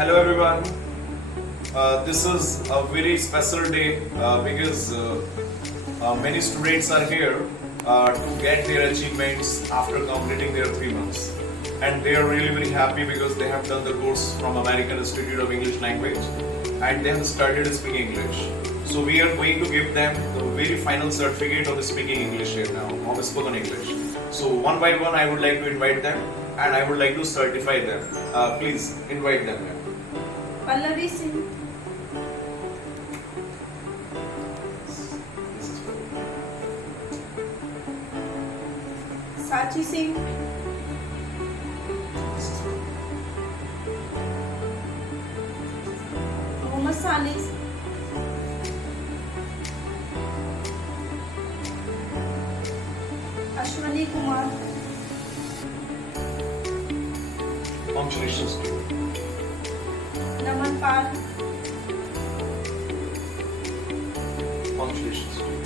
Hello everyone. This is a very special day because many students are here to get their achievements after completing their 3 months. And they are really very happy because they have done the course from American Institute of English Language and they have started speaking English. So we are going to give them the very final certificate of speaking English here now, of spoken English. So one by one I would like to invite them and I would like to certify them. Please invite them here. Pallavi Singh, Sachi Singh, Mohammad Sanis, Ashwani Kumar, Congratulations to you. Naman Pal, Congratulations to you.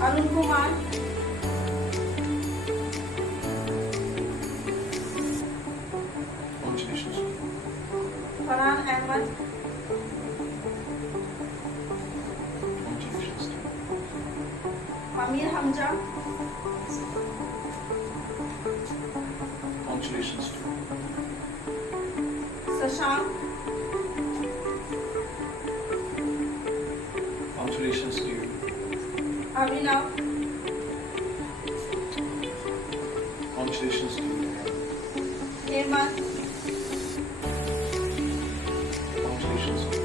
Arun Kumar, Congratulations to you. Farhan Ahmed, Congratulations to you. Amir Hamza, Congratulations to you. Sashank, Congratulations to you. Abhinav, Congratulations to you. Hemant, Congratulations to you.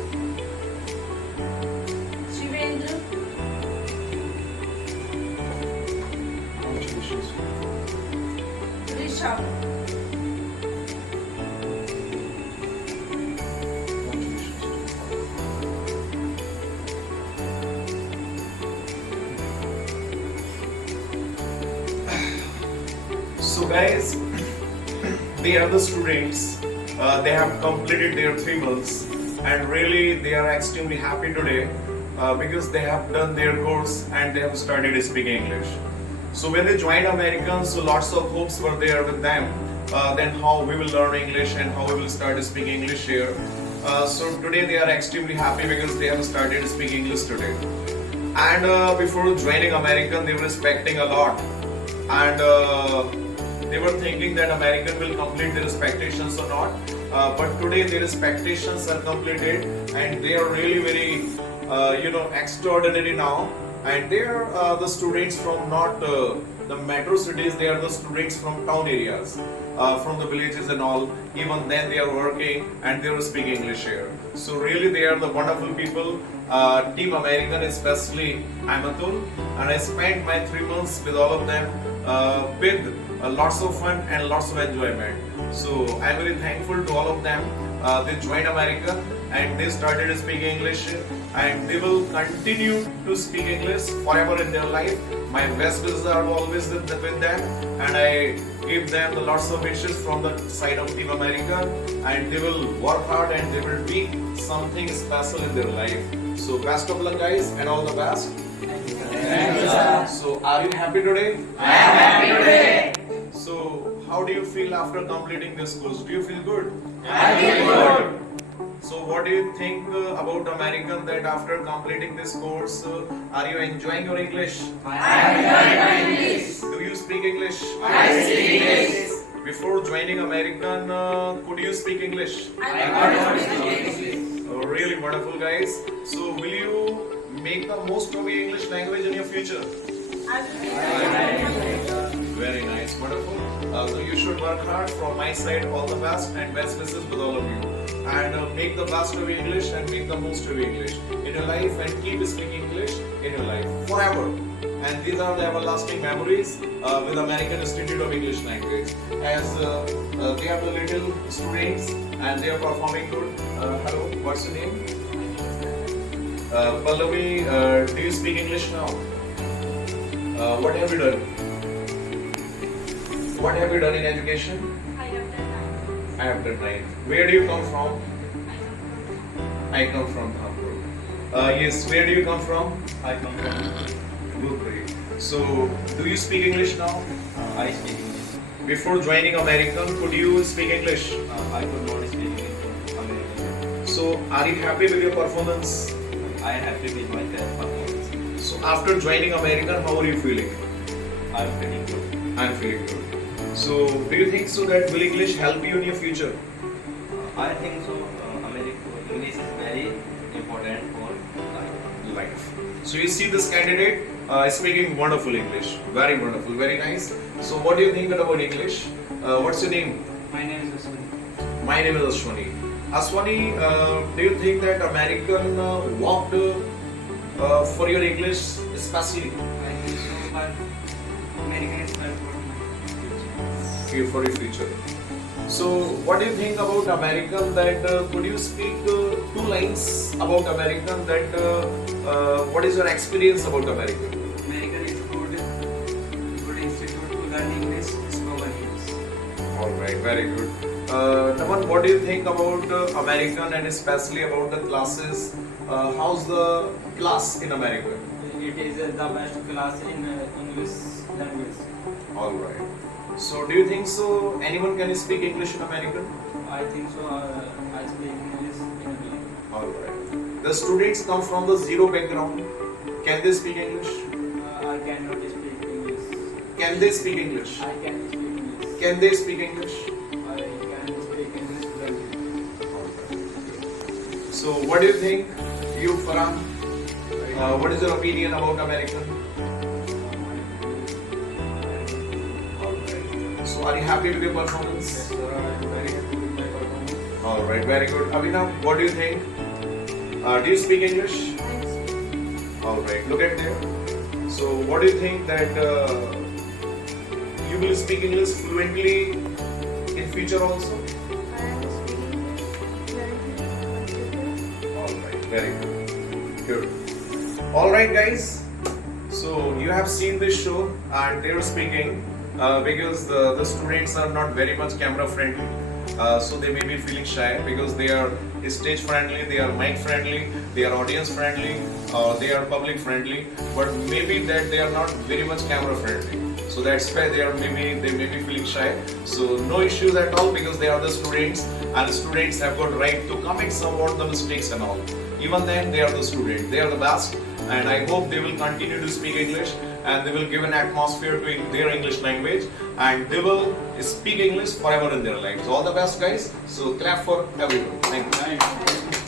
Shivendra, Congratulations to you. Rishabh, Congratulations to you. So guys, they are the students. They have completed their 3 months, and really they are extremely happy today because they have done their course and they have started speaking English. So when they joined American, so lots of hopes were there with them. Then how we will learn English and how we will start speaking English here. So today they are extremely happy because they have started speaking English today. And before joining American, they were expecting a lot, and they were thinking that American will complete their expectations or not. But today their expectations are completed, and they are really very, extraordinary now. And they are the students from not the metro cities. They are the students from town areas, from the villages and all. Even then they are working and they are speaking English here. So really they are the wonderful people. Team American especially, I'm Atul, and I spent my 3 months with all of them with lots of fun and lots of enjoyment. So I'm very thankful to all of them. They joined America and they started speaking English, and they will continue to speak English forever in their life. My best wishes are always with them, and I give them the lots of wishes from the side of Team America, and they will work hard and they will be something special in their life. So best of luck guys and all the best. Thank you. So are you happy today? I am happy today. So how do you feel after completing this course? Do you feel good? I feel good. So what do you think about American, that after completing this course, are you enjoying your English? I am enjoying my English. Do you speak English? I speak English. Before joining American, could you speak English? I want to speak English. Oh, really wonderful guys. So will you make the most of your English language in your future? I will Very nice, wonderful. So you should work hard. From my side, all the best and best wishes with all of you. And make the best of English and make the most of English in your life, and keep speaking English in your life forever. And these are the everlasting memories with American Institute of English Language. As they are the little students and they are performing good. Hello, what's your name? Pallavi, do you speak English now? What have you done? What have you done in education? I have done I have done 9. Where do you come from? I come from Dhapur. Yes, where do you come from? I come from Bhupri. So, do you speak English now? I speak English. Before joining American, could you speak English? I could not speak English from America. So, are you happy with your performance? I am happy with my performance. So, after joining American, how are you feeling? I am feeling good. I'm feeling good. So, do you think so that will English help you in your future? I think so. English is very important for life. Life. So, you see this candidate speaking wonderful English. Very wonderful, very nice. So, what do you think about English? What's your name? My name is Ashwin. My name is Ashwani. Ashwani, do you think that American worked for your English especially? I think so, but American is very For your future. So, what do you think about American? That could you speak two lines about American? That what is your experience about American? American is good institute to learn English, spoken English. All right, very good. Naman, what do you think about American and especially about the classes? How's the class in America? It is the best class in English language. All right. So, do you think so? Anyone can speak English in American? I think so. I speak English in English. All right. The students come from the zero background. Can they speak English? I cannot speak English. Can they speak English? I can speak English. Can they speak English? I can speak English well. So, what do you think, you Farhan? What is your opinion about American? So, are you happy with your performance? Yes, sir. I am very happy with my performance. All right, very good. Abhinav, what do you think? Do you speak English? All right, look at there. So, what do you think that you will speak English fluently in future also? All right, very good. Good. All right, guys. So you have seen this show, and they were speaking because the students are not very much camera friendly. So they may be feeling shy because they are stage friendly, they are mic friendly, they are audience friendly, they are public friendly. But maybe that they are not very much camera friendly. So that's why they may be feeling shy. So no issues at all because they are the students, and the students have got right to comment somewhat the mistakes and all. Even then, they are the students. They are the best, and I hope they will continue to speak English, and they will give an atmosphere to their English language, and they will speak English forever in their lives. All the best, guys. So clap for everyone. Thank you. Thank you.